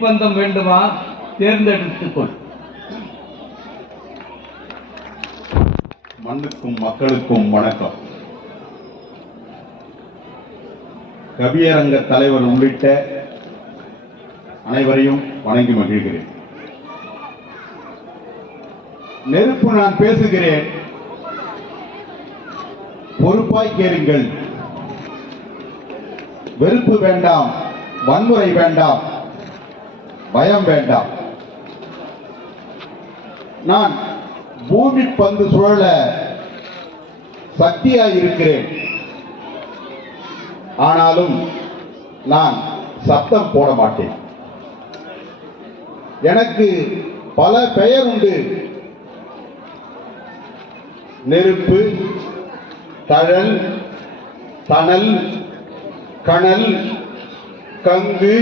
தீப்பந்தம் வேண்டுமா? தேர்ந்தெடுத்துக்கொள். மண்ணுக்கும் மக்களுக்கும் வணக்கம். கவியரங்க தலைவர் உள்ளிட்ட அனைவரையும் வணங்கி மகிழ்கிறேன். நெருப்பு நான் பேசுகிறேன், பொறுப்பாய் கேளுங்கள். வெறுப்பு வேண்டாம், வன்முறை வேண்டாம், பயம் வேண்டாம். நான் பூமி பந்து சுழல சக்தியாய் இருக்கிறேன். ஆனாலும் நான் சத்தம் போட மாட்டேன். எனக்கு பல பெயர் உண்டு. நெருப்பு, தழல், தணல், கணல், கங்கு,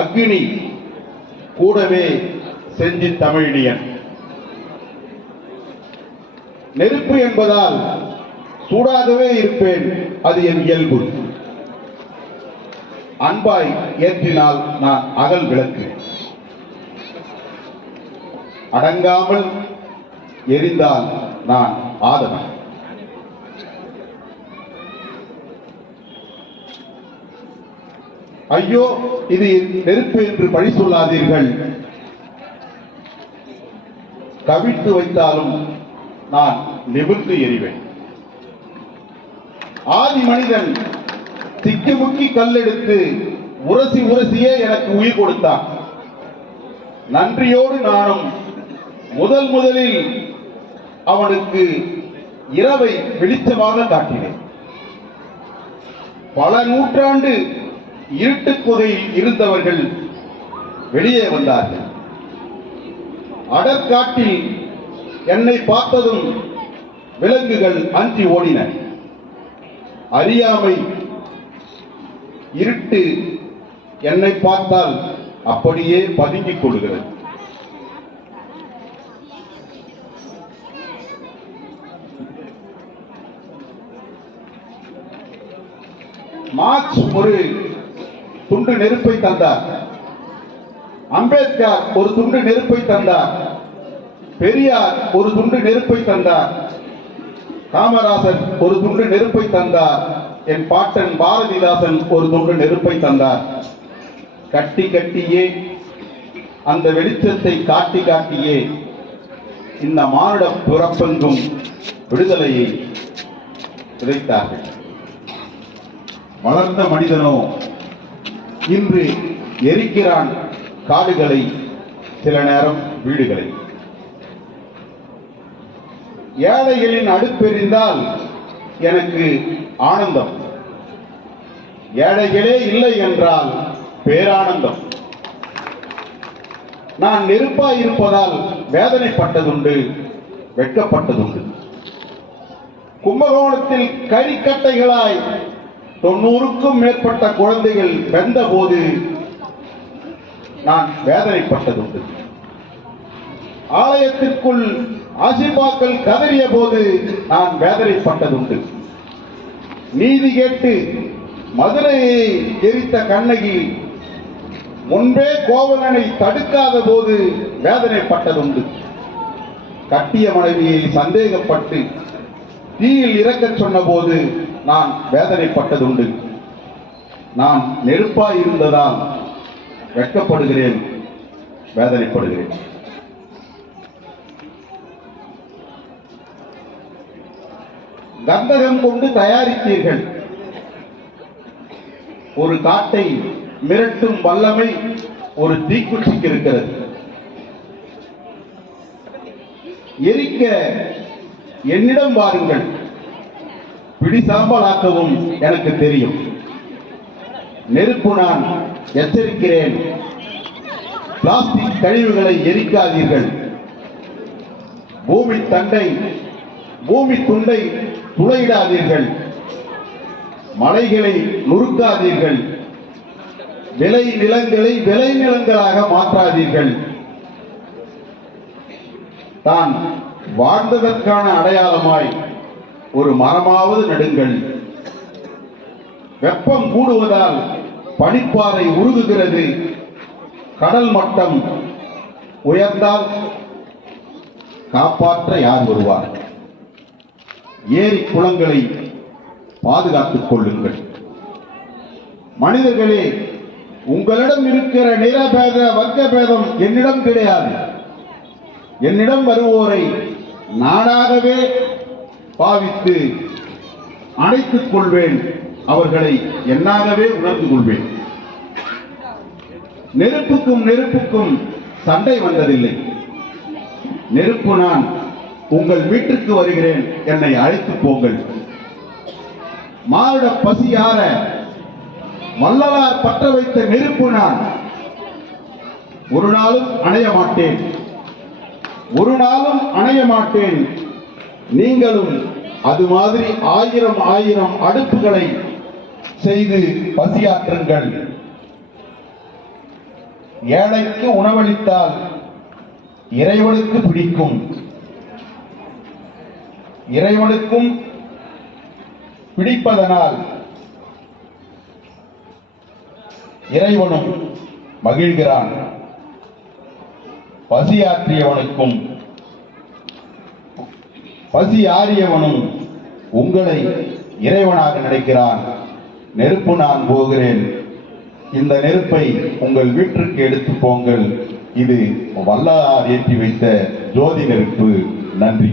அக்னி, கூடவே செஞ்சி தமிழினியன். நெருப்பு என்பதால் சூடாகவே இருப்பேன், அது என் இயல்பு. அன்பாய் ஏற்றினால் நான் அகல் விளக்கு. அடங்காமல் எரிந்தால் நான் ஆதவன். ஐயோ, இது நெருப்பு என்று பழி சொல்லாதீர்கள். கவிழ்த்து வைத்தாலும் நான் நிமிர்ந்து எறிவேன். ஆதி மனிதன் திக்குமுக்கி கல்லெடுத்து உரசி உரசியே எனக்கு உயிர் கொடுத்தான். நன்றியோடு நானும் முதலில் அவனுக்கு இரவை வெளிச்சமாக காட்டினேன். பல நூற்றாண்டு இருட்டுக் குகையில் இருந்தவர்கள் வெளியே வந்தார்கள். அடற்காட்டில் என்னை பார்த்ததும் விலங்குகள் அஞ்சி ஓடின. அறியாமை, இருட்டு என்னை பார்த்தால் அப்படியே பதுங்கிக் கொள்கிறது. மார்க்ஸ் ஒரு துண்டு நெருப்பை தந்தார். அம்பேத்கர் ஒரு துண்டு நெருப்பை தந்தார். பெரியார் ஒரு துண்டு நெருப்பை தந்தார். காமராசர் ஒரு துண்டு நெருப்பை தந்தார். என் பாட்டன் பாரதிதாசன் ஒரு துண்டு நெருப்பை தந்தார். கட்டி கட்டியே, அந்த வெளிச்சத்தை காட்டி காட்டியே இந்த மானுட பிறப்பெங்கும் விடுதலையை விதைத்தார்கள். வளர்ந்த மனிதனோ இன்று எரிக்கிறான் காடுகளை, சில நேரம் வீடுகளை. ஏழைகளின் அடுப்பெறிந்தால் எனக்கு ஆனந்தம். ஏழைகளே இல்லை என்றால் பேரானந்தம். நான் நெருப்பாய் இருப்பதால் வேதனைப்பட்டதுண்டு, வெட்கப்பட்டதுண்டு. கும்பகோணத்தில் கரிக்கட்டைகளாய் 90க்கும் மேற்பட்ட குழந்தைகள் வெந்த போது நான் வேதனைப்பட்டதுண்டு. ஆலயத்திற்குள் ஆசிபாக்கள் கதறிய போது நான் வேதனைப்பட்டதுண்டு. நீதி கேட்டு மதுரையை எரித்த கண்ணகி முன்பே கோவலனை தடுக்காத போது வேதனைப்பட்டதுண்டு. கட்டிய மனைவியை சந்தேகப்பட்டு தீயில் இறக்கச் சொன்ன போது நான் வேதனைப்பட்டதுண்டு. நான் நெருப்பாய் இருந்ததால் வெட்கப்படுகிறேன், வேதனைப்படுகிறேன். கந்தகம் கொண்டு தயாரித்தீர்கள். ஒரு காட்டை மிரட்டும் வல்லமை ஒரு தீக்குச்சிக்கு இருக்கிறது. எரிக்க என்னிடம் வாருங்கள், பிடி சாம்பலாக்கவும் எனக்கு தெரியும். நெருப்பு நான் எச்சரிக்கிறேன், பிளாஸ்டிக் கழிவுகளை எரிக்காதீர்கள். பூமி துண்டை துளையிடாதீர்கள். மலைகளை நுறுக்காதீர்கள். விளை நிலங்களை விளை நிலங்களாக மாற்றாதீர்கள். தான் வாழ்ந்ததற்கான அடையாளமாய் ஒரு மரமாவது நடுங்கள். வெப்பம் கூடுவதால் பனிப்பாறை உருகுகிறது. கடல் மட்டம் உயர்ந்தால் காப்பாற்ற யார் வருவார்? ஏரி குளங்களை பாதுகாத்துக் கொள்ளுங்கள். மனிதர்களே, உங்களிடம் இருக்கிற நிறபேத வர்க்க பேதம் என்னிடம் கிடையாது. என்னிடம் வருவோரை நானாகவே பாவித்து அணைத்துக் கொள்வேன். அவர்களை என்னாகவே உணர்ந்து கொள்வேன். நெருப்புக்கும் சண்டை வந்ததில்லை. நெருப்பு நான் உங்கள் வீட்டுக்கு வருகிறேன், என்னை அழைத்து போங்கள். மானுட பசியார வள்ளலார் பற்ற வைத்த நெருப்பு நான் ஒரு நாளும் அணைய மாட்டேன், ஒரு நாளும் அணைய மாட்டேன். நீங்களும் அது மாதிரி 1000 அடுப்புகளை செய்து பசியாற்றுங்கள். ஏழைக்கு உணவளித்தால் இறைவனுக்கு பிடிக்கும், இறைவனுக்கும் பிடிப்பதனால் இறைவனும் மகிழ்கிறான். பசியாற்றியவனுக்கும் பசி ஆறியவனும் உங்களை இறைவனாக நினைக்கிறான். நெருப்பு நான் போகிறேன், இந்த நெருப்பை உங்கள் வீட்டிற்கு எடுத்து போங்கள். இது வள்ளலார் ஏற்றி வைத்த ஜோதி நெருப்பு. நன்றி.